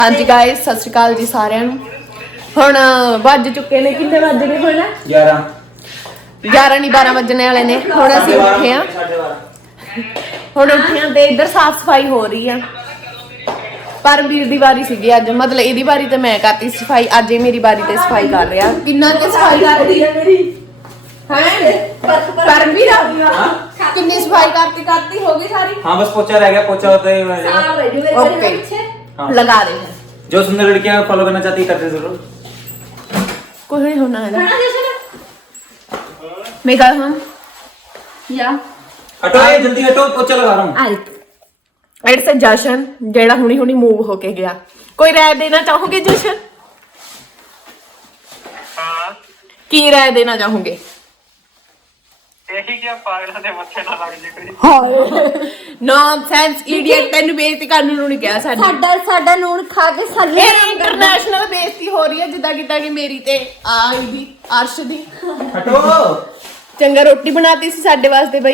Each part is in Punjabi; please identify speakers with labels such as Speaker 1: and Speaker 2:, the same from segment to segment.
Speaker 1: हाँ जी गाइस सत श्री अकाल जी सारिਆਂ ਨੂੰ ਹੁਣ ਵੱਜ ਚੁੱਕੇ ਨੇ ਕਿੰਨੇ ਵੱਜ ਗਏ ਹੋਣਾ 11 ਨਹੀਂ 12 ਵੱਜਣੇ ਵਾਲੇ ਨੇ ਹੁਣ ਅਸੀਂ ਉੱਠੇ ਆ ਹੁਣ ਉੱਠਿਆ ਤੇ ਇੱਧਰ ਸਾਫ ਸਫਾਈ ਹੋ ਰਹੀ ਆ ਪਰਮਵੀਰ ਦੀ ਵਾਰੀ ਸੀਗੀ ਅੱਜ ਮਤਲਬ ਇਹਦੀ ਵਾਰੀ ਤੇ ਮੈਂ ਕਰਤੀ ਸਫਾਈ ਅੱਜ ਇਹ ਮੇਰੀ ਵਾਰੀ ਤੇ ਸਫਾਈ ਕਰ ਰਿਹਾ ਕਿੰਨਾ ਤੇ ਸਫਾਈ ਕਰਦੀ ਹੈ ਮੇਰੀ है परमवीर कितनी सफाई करती होगी सारी
Speaker 2: हाँ बस पोछा रह गया पोछा होता है
Speaker 1: ओके लगा दे
Speaker 2: जो सुंदर लड़कियां फॉलो करना चाहती है करते जरूर
Speaker 1: कुछ नहीं होना है मेरा हम या
Speaker 2: हटो ये जल्दी हटो पोछा लगा रहा हूं
Speaker 1: इट्स अ जशन जेड़ा हुनी हुनी मूव होके गया कोई राय देना चाहोगे जशन हां की राय देना चाहोगे
Speaker 3: यही क्या पागल दे मੱਥੇ ਨਾ ਲੱਗ ਜੇ ਕੋਈ
Speaker 1: नॉनसेंस इडियट ਤੈਨੂੰ ਬੇਇੱਜ਼ਤੀ ਕਰਨ ਨੂੰ ਨਹੀਂ ਕਿਹਾ
Speaker 4: ਸਾਡਾ ਨੂਨ ਖਾ ਕੇ ਸਾਲੇ
Speaker 1: ਇਹ ਇੰਟਰਨੈਸ਼ਨਲ ਬੇਇੱਜ਼ਤੀ ਹੋ ਰਹੀ ਹੈ ਜਿੱਦਾਂ ਕਿਤਾ ਕਿ ਮੇਰੀ ਤੇ ਇਹਦੀ ਅਰਸ਼ ਦੀ
Speaker 2: हटो
Speaker 1: ਚੰਗਾ ਰੋਟੀ ਬਣਾਤੀ ਸੀ ਸਾਡੇ ਵਾਸਤੇ ਬਈ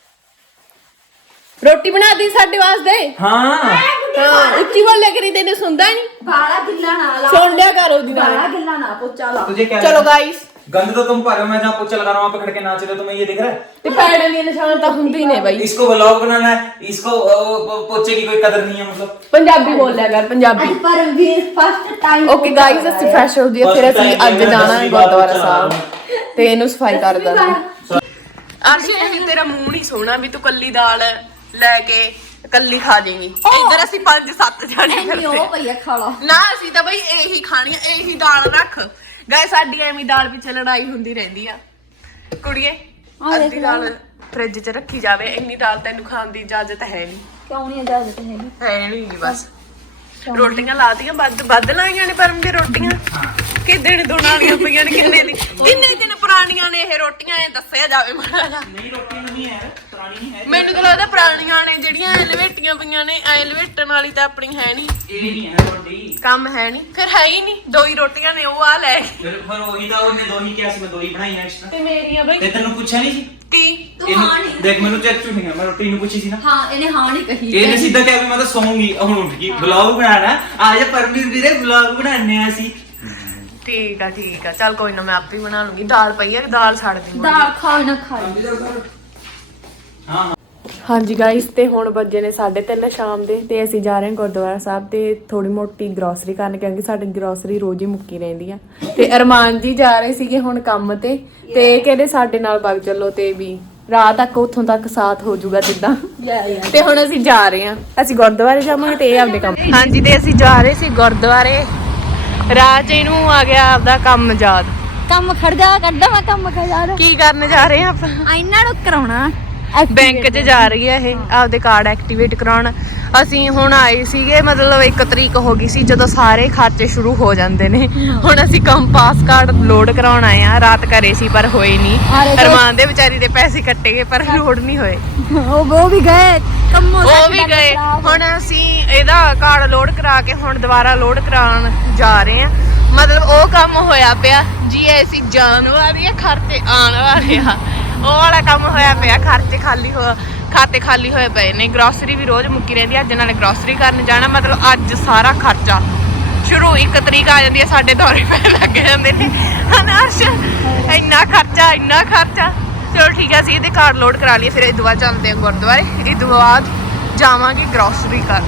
Speaker 1: ਰੋਟੀ ਬਣਾਤੀ ਸਾਡੇ ਵਾਸਤੇ
Speaker 2: हाँ
Speaker 1: ਹਾਂ ਉੱਚੀ ਬੋਲਿਆ ਕਰੀ ਤੈਨੂੰ ਸੁਣਦਾ ਨਹੀਂ
Speaker 4: ਬਾਲਾ ਗਿੱਲਾ ਨਾ ਲਾ
Speaker 1: ਸੁਣ ਲਿਆ ਕਰ ਉਹਦੀ ਨਾਲ
Speaker 4: ਬਾਲਾ ਗਿੱਲਾ ਨਾ ਪੋਚਾ ਲਾ
Speaker 2: तुझे क्या
Speaker 1: ਚਲੋ ਗਾਇਸ
Speaker 2: गंद तो तुम पा रहे हो मैं जहाँ पोछा लगा रहा हूँ वहाँ पे खड़ के नाच रहे हो तुम्हें ये दिख रहा है
Speaker 1: ਤੇ ਪੈੜਾਂ ਦੇ ਨਿਸ਼ਾਨ ਤਾਂ ਹੁੰਦੇ ਹੀ ਨੇ ਬਈ
Speaker 2: इसको व्लॉग बनाना है इसको पोछे की कोई कदर नहीं है मतलब
Speaker 1: ਪੰਜਾਬੀ ਬੋਲਿਆ ਕਰ Punjabi
Speaker 4: Paramvir first time
Speaker 1: okay guys ਅਸੀਂ ਫਰੈਸ਼ ਹੋ ਗਏ ਫਿਰ ਅਸੀਂ ਅੱਜ ਜਾਣਾ ਹੈ ਗੁਰਦੁਆਰਾ ਸਾਹਿਬ ਤੇ ਇਹਨੂੰ ਸਫਾਈ ਕਰ ਦਾਂਗੇ ਅਰਸ਼ ਇਹ ਤੇਰਾ ਮੂੰਹ ਨਹੀਂ ਸੋਹਣਾ ਵੀ ਤੂੰ ਕੱਲੀ ਦਾਲ ਲੈ ਕੇ ਕੱਲੀ ਖਾ ਜਾਏਂਗੀ ਇੱਧਰ ਅਸੀਂ 5-7 ਜਾਣੇ
Speaker 4: ਨਹੀਂ ਉਹ ਭਈਆ ਖਾ ਲਾ
Speaker 1: ਨਾ ਅਸੀਂ ਤਾਂ ਬਈ ਇਹੀ ਖਾਣੀ ਆ ਇਹੀ ਦਾਲ ਰੱਖ ਗਾਇਸ ਸਾਡੀ ਐਵੇਂ ਦਾਲ ਪਿੱਛੇ ਲੜਾਈ ਹੁੰਦੀ ਰਹਿੰਦੀ ਆ ਕੁੜੀਏ ਅੱਧੀ ਦਾਲ ਫ੍ਰਿਜ 'ਚ ਰੱਖੀ ਜਾਵੇ ਇੰਨੀ ਦਾਲ ਤੈਨੂੰ ਖਾਣ ਦੀ ਇਜਾਜ਼ਤ ਹੈ ਨਹੀਂ
Speaker 4: ਕਿਉਂ ਨਹੀਂ ਇਜਾਜ਼ਤ ਹੈਗੀ
Speaker 1: ਹੈ ਨਹੀਂ ਬਸ ਰੋਟੀਆਂ ਲਾਤੀਆਂ ਵੱਧ ਲਾਈਆਂ ਨੇ ਪਰਮ ਦੀ ਰੋਟੀਆਂ ਕਿ ਦਿਨ ਦੁਨਾਲੀਆਂ ਪਈਆਂ ਨੇ ਕਿੰਨੇ ਦਿਨ ਪੁਰਾਣੀਆਂ ਨੇ ਇਹ ਰੋਟੀਆਂ ਇਹ ਦੱਸਿਆ ਜਾਵੇ ਮਾੜਾ ਜਿਹਾ
Speaker 2: नहीं रोटी नहीं है पुरानी नहीं है
Speaker 1: ਮੈਨੂੰ ਤਾਂ ਲੱਗਦਾ ਪੁਰਾਣੀਆਂ ਨੇ ਜਿਹੜੀਆਂ ਲਵੇਟੀਆਂ ਪਈਆਂ ਨੇ ਐ ਲਵੇਟਣ ਵਾਲੀ ਤਾਂ ਆਪਣੀ ਹੈ ਨਹੀਂ
Speaker 2: ये नहीं है रोटी
Speaker 1: ਕੰਮ ਹੈ ਨਹੀਂ ਫਿਰ ਹੈ ਹੀ ਨਹੀਂ ਦੋ ਹੀ ਰੋਟੀਆਂ ਨੇ ਉਹ ਆ ਲੈ
Speaker 2: फिर वही था ਉਹਨੇ ਦੋ ਹੀ ਕਿਹਾ ਸੀ ਮੈਂ ਦੋ ਹੀ ਬਣਾਈਆਂ ਐਕਸਟਰਾ
Speaker 1: ਤੇ ਮੇਰੀਆਂ ਬਈ
Speaker 2: ਤੇ ਤੈਨੂੰ ਪੁੱਛਿਆ ਨਹੀਂ ਸੀ
Speaker 1: ਕੀ
Speaker 4: ਤੂੰ ਹਾਂ ਨਹੀਂ
Speaker 2: ਦੇਖ ਮੈਨੂੰ ਚੈੱਕ ਚੁਣੀਆਂ ਮੈਂ ਰੋਟੀ ਨੂੰ ਪੁੱਛੀ ਸੀ ਨਾ
Speaker 4: ਹਾਂ ਇਹਨੇ ਹਾਂ ਨਹੀਂ ਕਹੀ
Speaker 2: ਇਹਨੇ ਸਿੱਧਾ ਕਿਹਾ ਵੀ ਮੈਂ ਤਾਂ ਸੌਂਗੀ ਹੁਣ ਉੱਠ ਗਈ ਵਲੌਗ ਬਣਾਣਾ ਆ ਜਾ ਪਰਮਵੀਰ ਵੀਰੇ ਵਲੌਗ ਬਣਾਉਣੇ ਆ ਅਸੀਂ
Speaker 1: ਠੀਕ ਆ ਚੱਲ ਕੋਈ ਨਾ ਮੈਂ ਆਪੇ ਹੀ ਬਣਾ ਲੂੰਗੀ ਦਾਲ ਪਈ ਹੈ ਦਾਲ ਛੱਡ ਦੇ
Speaker 4: ਦਾਲ ਖਾ ਨਾ ਖਾਈ
Speaker 2: ਹਾਂ
Speaker 1: ਹਾਂਜੀ ਗਾਇਸ ਤੇ ਹੁਣ ਵੱਜੇ ਨੇ 3:30 ਸ਼ਾਮ ਦੇ ਤੇ ਅਸੀਂ ਜਾ ਰਹੇ ਹਾਂ ਗੁਰਦੁਆਰਾ ਸਾਹਿਬ ਤੇ ਥੋੜੀ ਮੋਟੀ ਗਰੋਸਰੀ ਕਰਨ ਕਿਉਂਕਿ ਸਾਡੀ ਗਰੋਸਰੀ ਰੋਜ਼ ਹੀ ਮੁੱਕੀ ਰਹਿੰਦੀ ਆ ਤੇ ਅਰਮਾਨ ਜੀ ਜਾ ਰਹੇ ਸੀਗੇ ਹੁਣ ਕੰਮ ਤੇ ਕਹਿੰਦੇ ਸਾਡੇ ਨਾਲ ਵਗ ਚੱਲੋ ਤੇ ਵੀ ਰਾਤ ਤੱਕ ਉੱਥੋਂ ਤੱਕ ਸਾਥ ਹੋ ਜਾਊਗਾ ਜਿੱਦਾਂ ਤੇ ਹੁਣ ਅਸੀਂ ਜਾ ਰਹੇ ਹਾਂ ਅਸੀਂ ਗੁਰਦੁਆਰੇ ਜਾਵਾਂਗੇ ਤੇ ਇਹ ਆਪਦੇ ਕੰਮ ਹਾਂਜੀ ਤੇ ਅਸੀਂ ਜਾ ਰਹੇ ਸੀ ਗੁਰਦੁਆਰੇ ਰਾਜ ਇਹਨੂੰ ਆ ਗਿਆ ਆਪਦਾ ਕੰਮ ਯਾਦ
Speaker 4: ਕੰਮ ਖੜਦਾ ਕੱਢਦਾ ਮੈਂ ਕੰਮ ਕਰ ਯਾਰ
Speaker 1: ਕੀ ਕਰਨ ਜਾ ਰਹੇ ਹਾਂ ਆਪਾਂ
Speaker 4: ਇਹਨਾਂ ਨੂੰ ਕਰਾਉਣਾ
Speaker 1: ਬੈਂਕ 'ਚ ਜਾ ਰਹੀ ਹੈ ਇਹ ਆਪਦੇ ਕਾਰਡ ਐਕਟੀਵੇਟ ਕਰਾਉਣ ਅਸੀਂ ਹੁਣ ਆਏ ਸੀਗੇ ਮਤਲਬ 1 ਤਰੀਕ ਹੋ ਗਈ ਸੀ ਜਦੋਂ ਸਾਰੇ ਖਾਤੇ ਸ਼ੁਰੂ ਹੋ ਜਾਂਦੇ ਨੇ ਹੁਣ ਅਸੀਂ ਕੰਪਾਸ ਕਾਰਡ ਲੋਡ ਕਰਾਉਣ ਆਏ ਆ ਰਾਤ ਘਰੇ ਸੀ ਪਰ ਹੋਏ ਨਹੀਂ ਅਰਮਾਨ ਦੇ ਵਿਚਾਰੀ ਦੇ ਪੈਸੇ ਕੱਟੇ ਗਏ ਪਰ ਲੋਡ ਨਹੀਂ ਹੋਏ
Speaker 4: ਉਹ ਵੀ ਗਏ ਕੰਮੋਂ
Speaker 1: ਉਹ ਵੀ ਗਏ ਹੁਣ ਅਸੀਂ ਇਹਦਾ ਕਾਰਡ ਲੋਡ ਕਰਾ ਕੇ ਹੁਣ ਦੁਬਾਰਾ ਲੋਡ ਕਰਾਉਣ ਜਾ ਰਹੇ ਆ ਮਤਲਬ ਉਹ ਕੰਮ ਹੋਇਆ ਪਿਆ ਜੀ ਅਸੀਂ ਜਾਣ ਵਾਲੀ ਆ ਖਰਚੇ ਆਉਣ ਵਾਲੇ ਆ ਉਹ ਵਾਲਾ ਕੰਮ ਹੋਇਆ ਪਿਆ ਖਾਤੇ ਖਾਲੀ ਹੋਏ ਪਏ ਨੇ ਗਰੋਸਰੀ ਵੀ ਰੋਜ਼ ਮੁੱਕੀ ਰਹਿੰਦੀ ਅੱਜ ਨਾਲੇ ਗਰੋਸਰੀ ਕਰਨ ਜਾਣਾ ਮਤਲਬ ਅੱਜ ਸਾਰਾ ਖਰਚਾ ਸ਼ੁਰੂ 1 ਤਰੀਕ ਆ ਜਾਂਦੀ ਹੈ ਸਾਡੇ ਦੌਰੇ ਪੈਣ ਲੱਗ ਜਾਂਦੇ ਨੇ ਅਨਾਸ਼ ਇੰਨਾ ਖਰਚਾ ਚਲੋ ਠੀਕ ਹੈ ਅਸੀਂ ਇਹਦੇ ਕਾਰਡ ਲੋਡ ਕਰਾ ਲਈਏ ਫਿਰ ਇਹ ਦੁਆ ਚੱਲਦੇ ਆ ਗੁਰਦੁਆਰੇ ਇਹ ਤੋਂ ਬਾਅਦ ਜਾਵਾਂਗੇ ਗਰੋਸਰੀ ਕਰਨ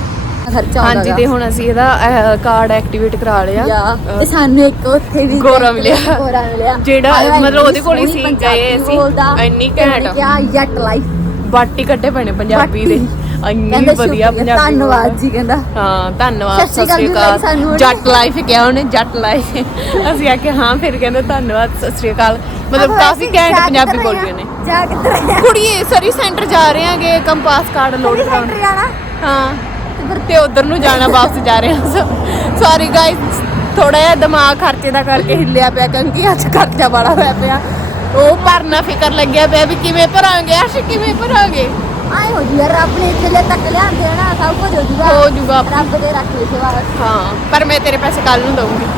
Speaker 1: ਹਾਂਜੀ ਤੇ ਹੁਣ ਅਸੀਂ ਇਹਦਾ ਕਾਰਡ ਐਕਟੀਵੇਟ ਕਰਾ ਲਿਆ
Speaker 4: ਤੇ ਸਾਨੂੰ ਇੱਕ ਉੱਥੇ ਵੀ
Speaker 1: ਗੋਰਾ ਮਿਲਿਆ ਜਿਹੜਾ ਮਤਲਬ ਉਹਦੇ ਕੋਲ ਹੀ ਸੀ ਗਏ ਅਸੀਂ ਇੰਨੀ ਘੈਂਟ
Speaker 4: ਕਿਆ ਜੱਟ ਲਾਈਫ
Speaker 1: ਬਾਟੀ ਕੱਟੇ ਪਏ ਨੇ ਪੰਜਾਬੀ ਦੇ ਇੰਨੀ ਵਧੀਆ ਪੰਜਾਬੀ
Speaker 4: ਧੰਨਵਾਦ ਜੀ ਕਹਿੰਦਾ
Speaker 1: ਹਾਂ ਧੰਨਵਾਦ ਸਤਿ ਸ਼੍ਰੀ ਅਕਾਲ ਜੱਟ ਲਾਈਫ ਕਿਹਾ ਉਹਨੇ ਜੱਟ ਲਾਈਫ ਅਸੀਂ ਆਖਿਆ ਹਾਂ ਫਿਰ ਕਹਿੰਦਾ ਧੰਨਵਾਦ ਸਤਿ ਸ਼੍ਰੀ ਅਕਾਲ ਮਤਲਬ ਕਾਫੀ ਘੈਂਟ ਪੰਜਾਬੀ ਬੋਲੀ ਉਹਨੇ
Speaker 4: ਜਾ ਕਿੱਧਰ
Speaker 1: ਕੁੜੀਏ ਸਰੀ ਸੈਂਟਰ ਜਾ ਰਹੇ ਆਂਗੇ ਕੰਪਾਸ ਕਾਰਡ ਲੋਡ ਕਰਾਉਣ ਹਾਂ ਤੇ ਉਧਰ ਨੂੰ ਜਾਣਾ ਵਾਪਸ ਜਾ ਰਹੇ ਹਾਂ ਸੌਰੀ ਗਾਇਸ ਥੋੜਾ ਜਿਹਾ ਦਿਮਾਗ ਖਰਚੇ ਦਾ ਕਰਕੇ ਹਿੱਲਿਆ ਪਿਆ ਕਿਉਂਕਿ ਅੱਜ ਖਰਚਾ ਬੜਾ ਹੋਇਆ ਪਿਆ ਉਹ ਭਰਨਾ ਫਿਕਰ ਲੱਗਿਆ ਪਿਆ ਵੀ ਕਿਵੇਂ ਭਰਾਂਗੇ ਕਿਵੇਂ ਭਰਾਂਗੇ
Speaker 4: ਆਏ ਹੋ ਜੀ ਯਾਰ ਆਪਣੇ ਥੱਲੇ ਤੱਕ ਲਿਆਂਦੇ ਨਾ ਸਭ ਕੁਝ ਹੋ ਜੂਗਾ ਰੱਬ ਦੇ ਰੱਖ ਲਈ ਸੇਵਾ
Speaker 1: ਹਾਂ ਪਰ ਮੈਂ ਤੇਰੇ ਪੈਸੇ ਕੱਲ ਨੂੰ ਦਊਂਗੀ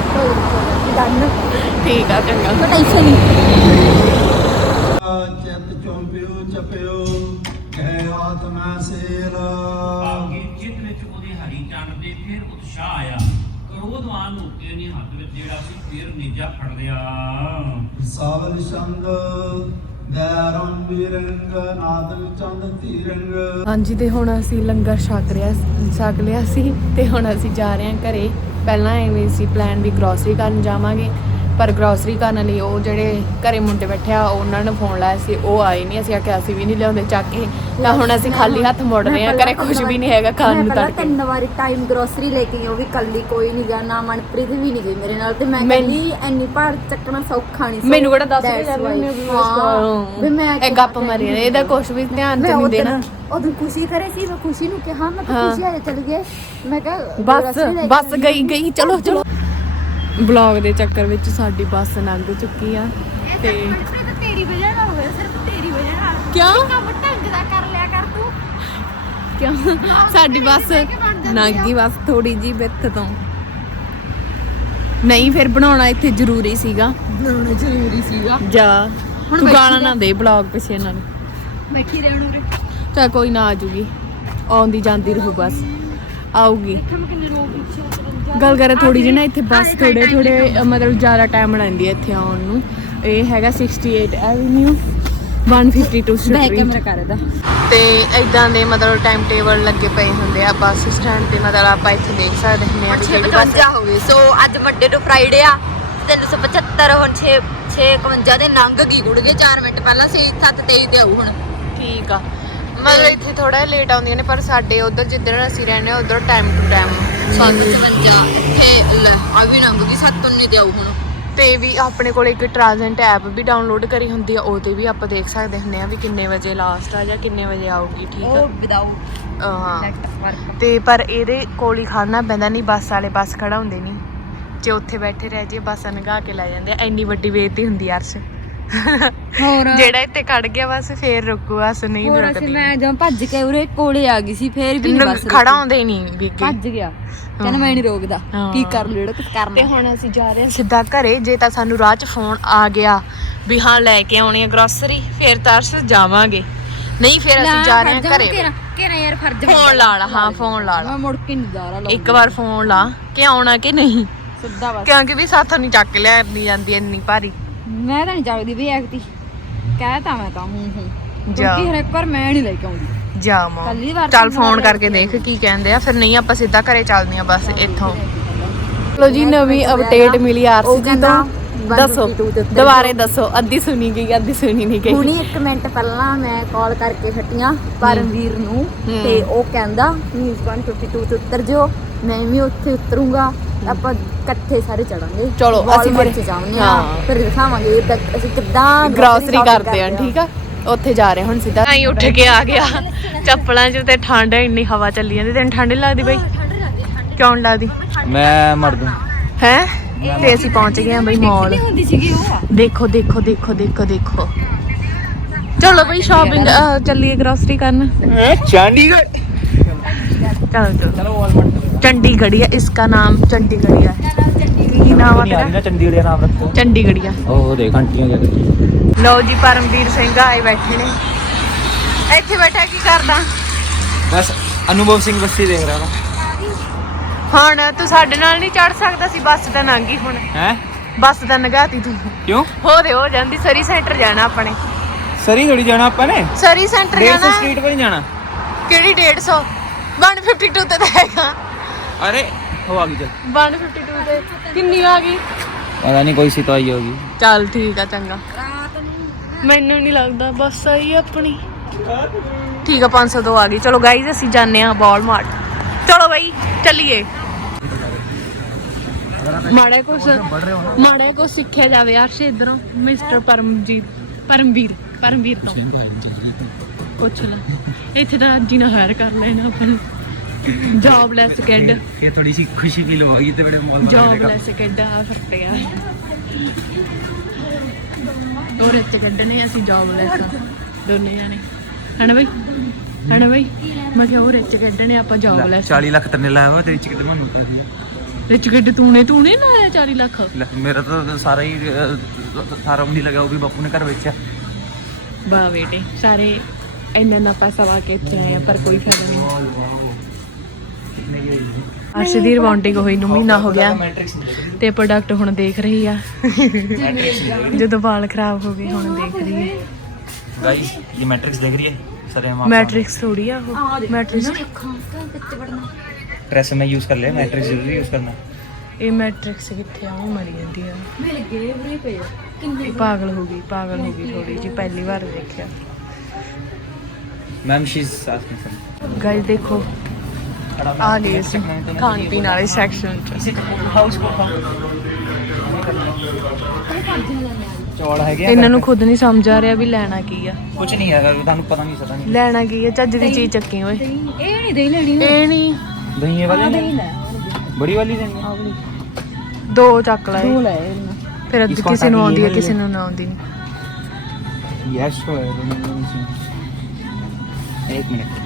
Speaker 1: ਠੀਕ ਆ ਚੰਗਾ
Speaker 4: ਟੈਨਸ਼ਨ ਨਹੀਂ
Speaker 5: ਚਿਤ ਚੁੰਬਿਓ ਚਪਿਓ ਕਹਿ ਆਤਮਾ ਸੇਰ
Speaker 3: ਆਗੇ ਜਿਤ ਵਿੱਚ ਉਹਦੀ ਹਰੀ ਚੰਨ ਦੇ ਫਿਰ
Speaker 6: ਸ਼ਾਹ ਆਇਆ ਕ੍ਰੋਧਵਾਨ ਹੋ ਕੇ ਉਹਨੇ ਹੱਥ ਵਿੱਚ ਜਿਹੜਾ ਸੀ ਫਿਰ ਨੇਜਾ ਫੜ ਲਿਆ।
Speaker 5: ਸਾਵਲ ਚੰਦ ਦੈਰੰ ਬਿਰੰਗ ਨਾਦਲ ਚੰਦ ਤੀਰੰਗ।
Speaker 1: ਹਾਂਜੀ ਤੇ ਹੁਣ ਅਸੀਂ ਲੰਗਰ ਛਕ ਲਿਆ ਸੀ ਤੇ ਹੁਣ ਅਸੀਂ ਜਾ ਰਹੇ ਹਾਂ ਘਰੇ। ਪਹਿਲਾਂ ਐਵੇਂ ਸੀ ਪਲਾਨ ਵੀ ਗਰੋਸਰੀ ਕਰਨ ਜਾਵਾਂਗੇ, ਪਰ ਗਰੋਸਰੀ ਕਰਨ ਲਈ ਉਹ ਜਿਹੜੇ ਘਰੇ ਮੁੰਡੇ ਬੈਠੇ ਆ ਉਹਨਾਂ ਨੂੰ ਫੋਨ ਲਾਇਆ ਸੀ, ਉਹ ਆਏ ਨਹੀਂ। ਅਸੀਂ ਆਖਿਆ ਅਸੀਂ ਵੀ ਨਹੀਂ ਲਿਆਉਂਦੇ ਚੱਕ ਕੇ, ਤਾਂ ਹੁਣ ਅਸੀਂ ਖਾਲੀ ਹੱਥ ਮੁੜ ਰਹੇ ਹਾਂ। ਘਰੇ ਕੁਝ ਵੀ ਨਹੀਂ ਹੈਗਾ ਖਾਣ ਨੂੰ।
Speaker 4: ਪਹਿਲਾਂ 3 ਵਾਰੀ ਟਾਈਮ ਗਰੋਸਰੀ ਲੈ ਕੇ ਗਈ, ਉਹ ਵੀ ਕੱਲੀ, ਕੋਈ ਨਹੀਂ ਗਿਆ, ਨਾ ਮਨਪ੍ਰੀਤ ਵੀ ਨਹੀਂ ਗਈ ਮੇਰੇ ਨਾਲ। ਤੇ ਮੈਂ ਕਹਿੰਦੀ ਇੰਨੀ ਭਾਰ ਚੱਕਣਾ ਸੌਖਾ ਨਹੀਂ ਸੀ।
Speaker 1: ਮੈਨੂੰ ਕਿਹੜਾ ਦੱਸ ਕੇ ਜਾਂਦੇ
Speaker 4: ਵੀ ਮੈਂ
Speaker 1: ਇਹ ਗੱਪ ਮਾਰੀ ਇਹਦਾ ਕੁਝ ਵੀ ਧਿਆਨ ਤੇ ਨਹੀਂ ਦੇਣਾ।
Speaker 4: ਉਦੋਂ ਖੁਸ਼ੀ ਕਰੇ ਸੀ, ਮੈਂ ਖੁਸ਼ੀ ਨੂੰ ਕਿਹਾ ਮੈਂ ਕਿਹਾ ਖੁਸ਼ੀ ਆ ਚਲ ਗਏ। ਮੈਂ ਕਿਹਾ
Speaker 1: ਬਸ ਗਈ ਚਲੋ ਬਲੌਗ ਦੇ ਚੱਕਰ ਵਿੱਚ ਸਾਡੀ ਬੱਸ ਲੰਘ ਚੁੱਕੀ ਆ। ਤੇ
Speaker 4: ਤੇਰੀ ਵਜ੍ਹਾ ਨਾਲ ਹੋਇਆ, ਸਿਰਫ ਤੇਰੀ ਵਜ੍ਹਾ ਨਾਲ।
Speaker 1: ਕਿਉਂ
Speaker 4: ਕੰਮ ਢੰਗ ਦਾ ਕਰ ਲਿਆ ਕਰ ਤੂੰ।
Speaker 1: ਕਿਉਂ ਸਾਡੀ ਬੱਸ ਲੰਘ ਬਸ ਥੋੜੀ ਜੀ ਵਿੱਥ ਤੋਂ। ਨਹੀਂ ਫਿਰ ਬਣਾਉਣਾ ਇੱਥੇ ਜ਼ਰੂਰੀ ਸੀਗਾ ਜਾ ਤੂੰ ਗਾਣਾ ਨਾ ਦੇ ਬਲੌਗ ਪਿੱਛੇ ਇਹਨਾਂ ਨੂੰ।
Speaker 4: ਬੈਠੀ ਰਹਿਣ ਉਰੇ।
Speaker 1: ਚੱਲ ਕੋਈ ਨਾ, ਆ ਜੂਗੀ, ਆਉਂਦੀ ਜਾਂਦੀ ਰਹੂ ਬਸ, ਆਊਗੀ। ਗੱਲ ਕਰਾਂ ਥੋੜੀ ਜਿਹੀ ਨਾ ਇੱਥੇ ਬੱਸ ਥੋੜੇ ਮਤਲਬ ਜ਼ਿਆਦਾ ਟਾਈਮ ਲੈਂਦੀ ਹੈ ਇੱਥੇ ਆਉਣ ਨੂੰ। ਇਹ ਹੈਗਾ 68 ਐਵਨਿਊ 152 ਸਟਰੀਟ।
Speaker 4: ਕੈਮਰਾ ਕਰ ਇਹਦਾ।
Speaker 1: ਤੇ ਇਦਾਂ ਦੇ ਮਤਲਬ ਟਾਈਮ ਟੇਬਲ ਲੱਗੇ ਪਏ ਹੁੰਦੇ ਆ ਬੱਸ ਸਟੈਂਡ ਤੇ। ਮਤਲਬ ਆਪਾਂ ਇੱਥੇ ਦੇਖ ਸਕਦੇ ਹੁੰਦੇ ਆ ਵੀ ਕਿਹੜੀ ਬੱਸ
Speaker 4: 6:55 ਹੋ ਗਏ। ਸੋ ਅੱਜ ਮੰਡੇ ਤੋਂ ਫਰਾਈਡੇ ਆ। 375 ਹੁਣ 6:51 ਦੇ ਲੰਘ ਗਈ ਗੁੜ ਗਏ 4 ਮਿੰਟ ਪਹਿਲਾਂ ਸੀ। 7:23 ਤੇ ਆਊ ਹੁਣ।
Speaker 1: ਠੀਕ ਆ, ਮਤਲਬ ਇੱਥੇ ਥੋੜਾ ਲੇਟ ਆਉਂਦੀਆਂ ਨੇ, ਪਰ ਸਾਡੇ ਉਧਰ ਜਿੱਧਰ ਅਸੀਂ ਰਹਿੰਦੇ ਆ ਉਧਰ ਟਾਈਮ ਟੂ ਟਾਈਮ
Speaker 4: 7:55 ਇੱਥੇ ਆ ਵੀ ਲੰਘ ਗਈ 7:19 ਤੇ ਆਊ ਹੁਣ।
Speaker 1: ਤੇ ਵੀ ਆਪਣੇ ਕੋਲ ਇੱਕ ਟ੍ਰਾਂਜ਼ੈਂਟ ਐਪ ਵੀ ਡਾਊਨਲੋਡ ਕਰੀ ਹੁੰਦੀ ਆ, ਉਹ ਤੇ ਵੀ ਆਪਾਂ ਦੇਖ ਸਕਦੇ ਹੁੰਦੇ ਆ ਵੀ ਕਿੰਨੇ ਵਜੇ ਲਾਸਟ ਆ ਜਾਂ ਕਿੰਨੇ ਵਜੇ ਆਊਗੀ। ਠੀਕ ਆ,
Speaker 4: ਉਹ ਵਿਦਾਊਟ
Speaker 1: ਹਾਂ। ਤੇ ਪਰ ਇਹਦੇ ਕੋਲ ਹੀ ਖੜਨਾ ਪੈਂਦਾ, ਨਹੀਂ ਬੱਸ ਵਾਲੇ ਬੱਸ ਖੜਾਉਂਦੇ ਨਹੀਂ। ਜੇ ਉੱਥੇ ਬੈਠੇ ਰਹਿ ਜੇ ਬੱਸ ਲੰਘਾ ਕੇ ਲੈ ਜਾਂਦੇ ਆ। ਇੰਨੀ ਵੱਡੀ ਬੇਇੱਜ਼ਤੀ ਹੁੰਦੀ ਅਰਸ਼।
Speaker 4: ਹੋਰ
Speaker 1: ਜਿਹੜਾ ਇੱਥੇ ਖੜ ਗਿਆ ਬਸ ਫੇਰ ਰੁਕੂ, ਬਸ ਨਹੀਂ
Speaker 4: ਹੋਰ
Speaker 1: ਰੁਕਦੀ।
Speaker 4: ਮੈਂ ਜਦੋਂ ਭੱਜ ਕੇ ਉਰੇ ਕੋਲੇ ਆ ਗਈ ਸੀ, ਫੇਰ ਵੀ ਨਹੀਂ ਬਸ
Speaker 1: ਖੜਾਉਂਦੇ ਨਹੀਂ ਵੀ
Speaker 4: ਭੱਜ ਗਿਆ। ਕਹਿੰਦਾ ਮੈਂ ਨਹੀਂ ਰੋਕਦਾ, ਕੀ ਕਰ ਲੂ ਜਿਹੜਾ ਕੁਝ ਕਰਨਾ।
Speaker 1: ਤੇ ਹੁਣ ਅਸੀਂ ਜਾ ਰਹੇ ਹਾਂ ਸਿੱਧਾ ਘਰੇ। ਜੇ ਤਾਂ ਸਾਨੂੰ ਰਾਹ 'ਚ ਫੋਨ ਆ ਗਿਆ ਵੀ ਹਾਂ ਲੈ ਕੇ ਆਉਣੀ ਆ ਗਰੋਸਰੀ, ਫੇਰ ਤਾਂ ਅਰਸ਼ ਜਾਵਾਂਗੇ, ਨਹੀਂ ਫੇਰ ਅਸੀਂ ਜਾ ਰਹੇ ਹਾਂ ਘਰੇ।
Speaker 4: ਕਿਹੜਾ ਯਾਰ ਫਰਜ਼
Speaker 1: ਫੋਨ ਲਾ ਲਾ, ਹਾਂ ਫੋਨ ਲਾ ਲਾ,
Speaker 4: ਮੈਂ ਮੁੜ ਕੇ ਨਹੀਂ ਦਾਰਾ ਲਾ।
Speaker 1: ਇੱਕ ਵਾਰ ਫੋਨ ਲਾ ਕਿ ਆਉਣਾ ਕਿ ਨਹੀਂ,
Speaker 4: ਸਿੱਧਾ ਬਸ।
Speaker 1: ਕਿਉਂਕਿ ਵੀ ਸਾਥੋਂ ਨਹੀਂ ਚੱਕ ਲਿਆਂਦੀ ਜਾਂਦੀ ਇੰਨੀ ਭਾਰੀ।
Speaker 4: ਮੈਂ ਤਾਂ ਨਹੀਂ ਚੱਕਦੀ ਵੀ ਐਕਤੀ ਕਹਿਤਾ ਮੈਂ ਤਾਂ
Speaker 1: ਜਾ
Speaker 4: ਕਿਉਂਕਿ ਹਰ ਇੱਕ ਵਾਰ ਮੈਂ ਨਹੀਂ ਲੈ ਕੇ ਆਉਂਦੀ।
Speaker 1: ਜਾ ਮਾਂ
Speaker 4: ਪਹਿਲੀ ਵਾਰ
Speaker 1: ਚੱਲ ਫੋਨ ਕਰਕੇ ਦੇਖ ਕੀ ਕਹਿੰਦੇ ਆ, ਫਿਰ ਨਹੀਂ ਆਪਾਂ ਸਿੱਧਾ ਘਰੇ ਚੱਲਦੀਆਂ ਬਸ ਇੱਥੋਂ। ਚਲੋ ਜੀ ਨਵੀਂ ਅਪਡੇਟ ਮਿਲੀ ਆਰਸੀ ਜੀ ਤੋਂ। ਦੱਸੋ ਦੁਬਾਰੇ ਦੱਸੋ, ਅੱਧੀ ਸੁਣੀ ਗਈ ਅੱਧੀ ਸੁਣੀ ਨਹੀਂ ਗਈ।
Speaker 4: ਹੁਣੀ 1 ਮਿੰਟ ਪਹਿਲਾਂ ਮੈਂ ਕਾਲ ਕਰਕੇ ਹਟੀਆਂ ਪਰਮਵੀਰ ਨੂੰ, ਤੇ ਉਹ ਕਹਿੰਦਾ ਨਿਊਜ਼ 152 ਤੇ ਉਤਰ ਜਿਓ, ਮੈਂ ਵੀ ਉੱਥੇ ਉਤਰੂੰਗਾ, ਆਪਾਂ ਇਕੱਠੇ ਸਾਰੇ ਚੜਾਂਗੇ।
Speaker 1: ਚਲੋ ਅਸੀਂ ਫਿਰ
Speaker 4: ਜਾਵਾਂਗੇ, ਫਿਰ ਦਿਖਾਵਾਂਗੇ ਅਸੀਂ ਕਿੱਦਾਂ
Speaker 1: ਗਰੋਸਰੀ ਕਰਦੇ ਆ। ਠੀਕ ਆ, ਉੱਥੇ ਜਾ ਰਹੇ ਹੁਣ ਸਿੱਧਾ। ਆਈ ਉੱਠ ਕੇ ਆ ਗਿਆ ਚੱਪਲਾਂ 'ਚ, ਤੇ ਠੰਡ ਇੰਨੀ ਹਵਾ ਚੱਲੀ ਜਾਂਦੀ। ਤੈਨੂੰ ਠੰਡ ਨੀ ਲੱਗਦੀ ਬਈ? ਕਿਉਂ ਨੀ ਲੱਗਦੀ?
Speaker 2: ਮੈਂ ਮਰ ਦੂੰ
Speaker 1: ਹੈ। ਤੇ ਅਸੀਂ ਪਹੁੰਚ ਗਏ ਆ ਬਈ ਮਾਲ।
Speaker 4: ਹੁੰਦੀ ਸੀਗੀ ਉਹ।
Speaker 1: ਦੇਖੋ ਦੇਖੋ ਦੇਖੋ ਦੇਖੋ ਦੇਖੋ, ਚਲੋ ਬਈ ਸ਼ਾਪਿੰਗ ਚੱਲੀਏ ਗਰੋਸਰੀ ਕਰਨ।
Speaker 2: ਚੰਡੀਗੜ੍ਹ
Speaker 1: चलो चलो चंडीगढ़िया, इसका नाम चंडीगढ़िया है। की नाम है तेरा?
Speaker 2: ਚੰਡੀਗੜ੍ਹ ਨਾਮ ਰੱਖੋ।
Speaker 1: चंडीगढ़िया।
Speaker 2: ਉਹ ਦੇਖ ਆਂਟੀਆਂ ਕਿਆ
Speaker 1: ਲਓ ਜੀ ਪਰਮਵੀਰ ਸਿੰਘ ਆਏ ਬੈਠੇ ਨੇ ਇੱਥੇ। ਬੈਠਾ ਕੀ ਕਰਦਾ?
Speaker 2: ਬਸ ਅਨੁਭਵ ਸਿੰਘ ਬੱਸੀ ਦੇਖ ਰਿਹਾ ਹਾਂ।
Speaker 1: ਹੁਣ ਤੂੰ ਸਾਡੇ ਨਾਲ ਨਹੀਂ ਚੜ ਸਕਦਾ ਸੀ, ਬੱਸ ਤਾਂ ਲੰਘ ਗਈ ਹੁਣ।
Speaker 2: ਹੈ
Speaker 1: ਬੱਸ ਤਾਂ ਨਗਾਤੀ ਤੂੰ।
Speaker 2: ਕਿਉਂ?
Speaker 1: ਹੋ ਜਾਂਦੀ। ਸਰੀ ਸੈਂਟਰ ਜਾਣਾ ਆਪਣੇ।
Speaker 2: ਸਰੀ ਥੋੜੀ ਜਾਣਾ ਆਪਾਂ ਨੇ,
Speaker 1: ਸਰੀ ਸੈਂਟਰ
Speaker 2: 150
Speaker 1: ਜਾਣਾ।
Speaker 2: ਸਟਰੀਟ ਪਰ ਜਾਣਾ।
Speaker 1: ਕਿਹੜੀ 150? 152 ਤੇ ਤਾਂ ਹੈਗਾ।
Speaker 2: ਅਰੇ ਹੋ ਆ ਗਈ ਚੱਲ।
Speaker 1: 152 ਤੇ ਕਿੰਨੀ ਆ ਗਈ?
Speaker 2: ਪਤਾ ਨਹੀਂ ਕੋਈ ਸੀ ਤਾਂ ਆਈ ਹੋਗੀ।
Speaker 1: ਚੱਲ ਠੀਕ ਆ, ਚੰਗਾ। ਮੈਨੂੰ ਨਹੀਂ ਲੱਗਦਾ ਬੱਸ ਆਈ ਆਪਣੀ। ਠੀਕ ਆ 502 ਆ ਗਈ। ਚਲੋ ਗਾਈਜ਼ ਅਸੀਂ ਜਾਂਦੇ ਆ ਵਾਲਮਾਰਟ। ਚਲੋ ਬਈ ਚੱਲੀਏ। ਮਾੜਾ ਕੁਛ ਸਿੱਖਿਆ ਜਾਵੇ ਅਰਸ਼ ਇਧਰੋਂ ਮਿਸਟਰ ਪਰਮਵੀਰ ਤੋਂ ਪੁੱਛ ਲੈ। ਇੱਥੇ ਤਾਂ ਅੱਜ ਹੀ ਨਾ ਹਾਇਰ ਕਰ ਲੈਣਾ ਆਪਾਂ ਨੂੰ। ਜੌਬਲੈਸ ਕਿੱਡ,
Speaker 2: ਇਹ ਥੋੜੀ ਸੀ ਖੁਸ਼ੀ ਫੀਲ ਹੋਗੀ ਤੇ ਬੜੇ ਮਾਲ
Speaker 1: ਜੌਬਲੈਸ ਕਿੱਡ ਆ ਫੱਟੇ ਆ। ਉਹ ਰਿਚ ਕੱਢਣੇ, ਅਸੀਂ ਜੌਬਲੈਸ ਆ ਦੋਨੇ ਜਾਣੇ। ਹਨਾ ਬਈ ਮੈਂ ਕਿਹਾ ਉਹ ਰਿਚ ਕੱਢਣੇ, ਆਪਾਂ ਜੌਬਲੈਸ।
Speaker 2: 40 ਲੱਖ ਤੰਨੇ ਲਾਇਆ ਵਾ ਤੇ ਵਿੱਚ ਕਿਤੇ ਮੈਨੂੰ
Speaker 1: ਰਿਚ ਕੱਢ ਤੂੰ ਨੇ ਲਾਇਆ 40 ਲੱਖ।
Speaker 2: ਮੇਰਾ ਤਾਂ ਸਾਰਾ ਹੀ ਸਾਰਾ ਨਹੀਂ ਲਗਾ, ਉਹ ਵੀ ਬਾਪੂ ਨੇ ਘਰ ਵੇਚਿਆ।
Speaker 1: ਵਾਹ ਬੇਟੇ, ਸਾਰੇ ਇੰਨਾ ਪੈਸਾ ਲਾ ਕੇ ਇੱਥੇ ਆਏ ਆ, ਪਰ ਕੋਈ ਫਾਇਦਾ ਨਹੀਂ। ਅਰਸ਼ ਦੀ ਰਿਬੌਂਡਿੰਗ ਹੋਈ ਨੂੰ ਮਹੀਨਾ ਹੋ ਗਿਆ
Speaker 2: मैट्रिक्स नहीं देख रही
Speaker 1: ਤੇ ਪ੍ਰੋਡਕਟ ਹੁਣ ਦੇਖ ਰਹੀ ਆ
Speaker 2: मैट्रिक्स नहीं देख रही
Speaker 1: ਜਦੋਂ ਵਾਲ ਖਰਾਬ ਹੋ ਗਏ ਹੁਣ ਦੇਖ ਰਹੀ ਹੈ
Speaker 2: गाइस ये मैट्रिक्स देख रही है सर हम
Speaker 1: ਮੈਟ੍ਰਿਕਸ ਥੋੜੀ ਆ ਉਹ ਮੈਟ੍ਰਿਕਸ
Speaker 2: ड्रेस में यूज कर ले मैट्रिक्स जरूरी यूज करना
Speaker 1: ਇਹ ਮੈਟ੍ਰਿਕਸ ਕਿੱਥੇ ਆ ਉਹ ਮਰੀ ਜਾਂਦੀ ਆ
Speaker 4: ਮਿਲ ਗਏ ਵੀਰੇ ਪਏ
Speaker 1: ਇਹ ਪਾਗਲ ਹੋ ਗਈ ਥੋੜੀ ਜੀ ਪਹਿਲੀ ਵਾਰ ਦੇਖਿਆ
Speaker 2: ma'am she is asking something
Speaker 1: guys ਦੇਖੋ ਆ ਗਏ ਅਸੀਂ ਖਾਣ ਪੀਣ ਵਾਲੇ ਸੈਕਸ਼ਨ ਚ
Speaker 2: इसे हाउस को चौड़ है क्या
Speaker 1: ਇਹਨਾਂ ਨੂੰ ਖੁਦ ਨਹੀਂ ਸਮਝ ਆ ਰਿਹਾ ਵੀ ਲੈਣਾ ਕੀ ਆ
Speaker 2: कुछ नहीं है अगर ਤੁਹਾਨੂੰ ਪਤਾ ਨਹੀਂ ਪਤਾ ਨਹੀਂ
Speaker 1: ਲੈਣਾ ਕੀ ਆ ਚੱਜ ਦੀ ਚੀਜ਼ ਚੱਕੀ ਓਏ
Speaker 4: ਇਹ ਨਹੀਂ ਦੇ ਲੈਣੀ
Speaker 1: ਇਹ ਨਹੀਂ
Speaker 2: दही ये वाली नहीं बड़ी वाली देंगे
Speaker 1: ਆ ਵਾਲੀ ਦੋ ਚੱਕ ਲੈ
Speaker 4: ਦੋ ਲੈ ਇਹਨਾਂ
Speaker 1: ਫਿਰ ਅੱਧੀ
Speaker 2: इसको
Speaker 1: ਕਿਸੇ
Speaker 2: हटा
Speaker 1: ਨੂੰ
Speaker 2: के
Speaker 1: ਆਉਂਦੀ ਹੈ
Speaker 2: ये
Speaker 1: ਕਿਸੇ
Speaker 2: ले।
Speaker 1: ਨੂੰ ਨਾ ਆਉਂਦੀ ਨਹੀਂ
Speaker 2: यस तो है 1 मिनट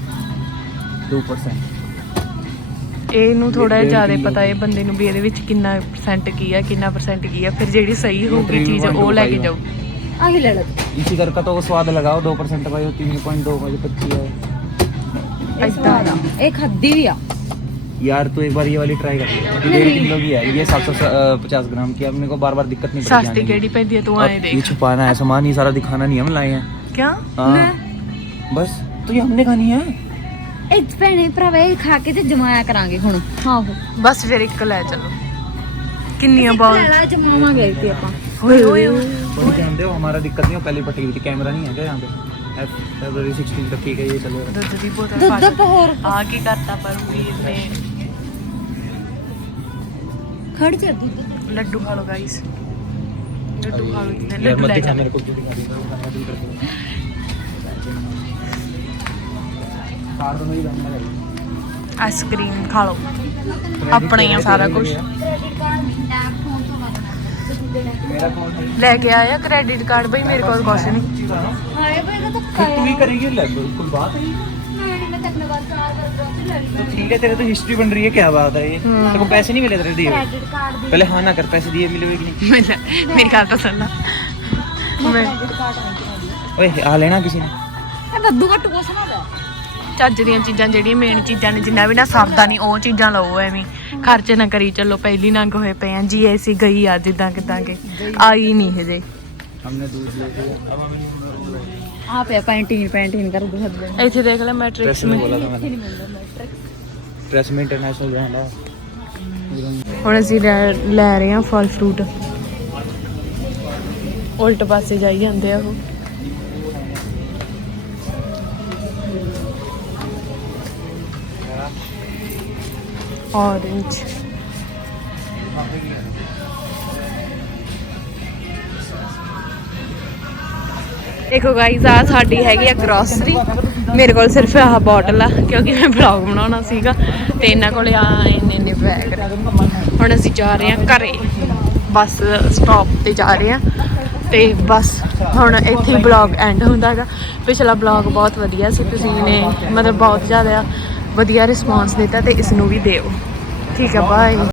Speaker 2: 2%
Speaker 1: ਇਹਨੂੰ ਥੋੜਾ
Speaker 2: ਡੇਢ
Speaker 1: ਜਿਆਦਾ
Speaker 2: ਕਿੱਲੋ।
Speaker 1: ਪਤਾ ਇਹ ਬੰਦੇ ਨੂੰ ਵੀ ਇਹਦੇ ਵਿੱਚ ਕਿੰਨਾ % ਕੀ ਆ ਕਿੰਨਾ % ਕੀ ਆ ਫਿਰ ਜਿਹੜੀ ਸਹੀ ਹੋਊਗੀ
Speaker 2: three
Speaker 1: ਚੀਜ਼
Speaker 2: point
Speaker 1: ਉਹ ਲੈ ਕੇ
Speaker 2: two
Speaker 1: ਜਾਓ
Speaker 4: ਆਹੀ ਲੈ ਲੈ
Speaker 2: इसी कर का तो स्वाद लगाओ 2% भाई 3.2 मुझे 25 है
Speaker 4: ਇਹ ਸਵਾਦ ਆ ਇਹ ਖਾਦੀ ਵੀ ਆ
Speaker 2: यार तू एक बार ये वाली ट्राई कर ले 1.5 किलो की है ये 750 ग्राम की अब मेरे को बार बार दिक्कत नहीं पड़ेगी
Speaker 1: ਸਸਤੀ ਕਿਹੜੀ ਪੈਂਦੀ ਹੈ ਤੂੰ ਆਏ
Speaker 2: ये
Speaker 1: ਦੇਖ
Speaker 2: छुपाना है सामान ये सारा दिखाना नहीं हम लाए हैं
Speaker 1: ਕਿਆ
Speaker 2: हाँ बस तो ये हमने खानी है
Speaker 4: ਇਹ ਭੈਣੇ ਭਰਾਵਾ ਇਹ ਖਾ ਕੇ ਤੇ ਜਮਾਇਆ ਕਰਾਂਗੇ ਹੁਣ ਆਹੋ
Speaker 1: ਬਸ ਫਿਰ ਇੱਕ ਲੈ ਚਲੋ ਕਿੰਨੀਆਂ ਬਾਲ
Speaker 4: ਲੈ ਜਮਾਵਾਂਗੇ ਇੱਥੇ ਆਪਾਂ
Speaker 1: ਓਏ ਓਏ
Speaker 2: तो जानते हो हमारा दिक्कत नहीं हो पहले पट्टी हुई थी कैमरा नहीं है क्या यहाँ पे फरवरी 16 तक ठीक है ये चलेगा
Speaker 1: ਦੁੱਧ ਦੀ ਬੋਤਲ
Speaker 4: ਦੁੱਧ
Speaker 1: ਪਾ
Speaker 4: ਹੋਰ
Speaker 1: ਆ ਕੀ ਕਰਤਾ ਪਰ ਵੀਰ ਨੇ
Speaker 4: ਖੜ ਜਾ ਦੁੱਧ
Speaker 1: ਲੱਡੂ ਖਾ ਲਓ ਗਾਇਸ ਲੱਡੂ ਖਾ ਲਓ
Speaker 2: यार
Speaker 1: ਲੱਡੂ
Speaker 2: मत
Speaker 1: ਲੈ
Speaker 2: दिखा
Speaker 1: ਜਾ
Speaker 2: मेरे को क्यों दिखा रही है दिल करके कार तो मेरी बंद है
Speaker 1: ਆਈਸਕ੍ਰੀਮ ਖਾ ਲਓ ਆਪਣੇ ਹੀ ਆ ਸਾਰਾ ਕੁਝ
Speaker 2: मेरा कौन है
Speaker 1: ਲੈ ਕੇ ਆਇਆ ਕ੍ਰੈਡਿਟ ਕਾਰਡ ਬਈ ਮੇਰੇ ਕੋਲ ਕੁਛ ਨਹੀਂ
Speaker 4: ਹਾਏ ਬਈ ਇਹ ਤਾਂ
Speaker 2: फिर तू ही करेगी लैब कोई बात है
Speaker 4: ਮੈਂ ਤਾਂ ਆਪਣੇ ਬਾਅਦ 4 ਵਾਰ ਲੈ ਲਈ
Speaker 2: तो ठीक है तेरे तो हिस्ट्री बन रही है क्या बात है ये तेरे को पैसे नहीं मिले तेरे दिए हुए?
Speaker 4: ਕ੍ਰੈਡਿਟ ਕਾਰਡ ਦੀ
Speaker 2: पहले हाँ ना कर पैसे दिए मिले हुए कि नहीं
Speaker 1: ਮੇਰੀ ਗੱਲ ਤਾਂ ਸੁਣ ਲਾ ਮੈਂ
Speaker 4: ਕ੍ਰੈਡਿਟ ਕਾਰਡ ਨਹੀਂ
Speaker 2: ओए आ लेना किसी ने
Speaker 4: ਇਹ ਦੱਦੂ ਘੱਟ ਕੁਛ ਨਾ ਲੈ
Speaker 1: ਚੱਜ ਦੀਆਂ ਚੀਜ਼ਾਂ ਜਿਹੜੀਆਂ ਮੇਨ ਚੀਜ਼ਾਂ ਨੇ ਜਿੰਨਾ ਵੀ ਨਾ ਸਰਦਾ ਨਹੀਂ ਉਹ ਚੀਜ਼ਾਂ ਲਓ ਐਵੇਂ ਖਰਚੇ ਨਾ ਕਰੀ ਚੱਲੋ ਪਹਿਲੀ ਨੰਗ ਹੋਏ ਪਏ ਆ ਜੀ ਐਸੀ ਗਈ ਆ ਜਿੱਦਾਂ ਕਿਦਾਂ ਕਿ ਆਈ ਨਹੀਂ ਹਜੇ
Speaker 2: हमने दूध ले लिया अब हमें
Speaker 4: ਆ ਪਿਆ ਪੈਂਟੀਨ ਕਰ ਦੋ ਹੱਦ
Speaker 1: ਇੱਥੇ ਦੇਖ ਲੈ ਮੈਟ੍ਰਿਕਸ
Speaker 2: प्रेस में
Speaker 1: में
Speaker 2: बोला था मैंने प्रेस में इंटरनेशनल ब्रांड है
Speaker 1: ਹੁਣ ਅਸੀਂ ਲੈ ਰਹੇ ਹਾਂ ਫਲ ਫਰੂਟ ਉਲਟ ਪਾਸੇ ਜਾਈ ਜਾਂਦੇ ਆ ਉਹ ऑरेंज देखो गाइस आ साडी हैगी आ ग्रोसरी मेरे कोल सिर्फ आह बॉटल आ क्योंकि मैं ब्लॉग बनाना सीगा ते इन्हां कोले आ इन्ने बैग हुण असीं जा रहे हैं घरे बस स्टॉप ते जा रहे हैं ते बस हुण इत्थे ही ब्लॉग एंड हुंदा हैगा पिछला ब्लॉग बहुत वधिया सी तुसीं ने मतलब बहुत ज़्यादा ਵਧੀਆ ਰਿਸਪੌਂਸ ਦਿੱਤਾ ਤੇ ਇਸ ਨੂੰ ਵੀ ਦਿਓ ਠੀਕ ਹੈ ਬਾਏ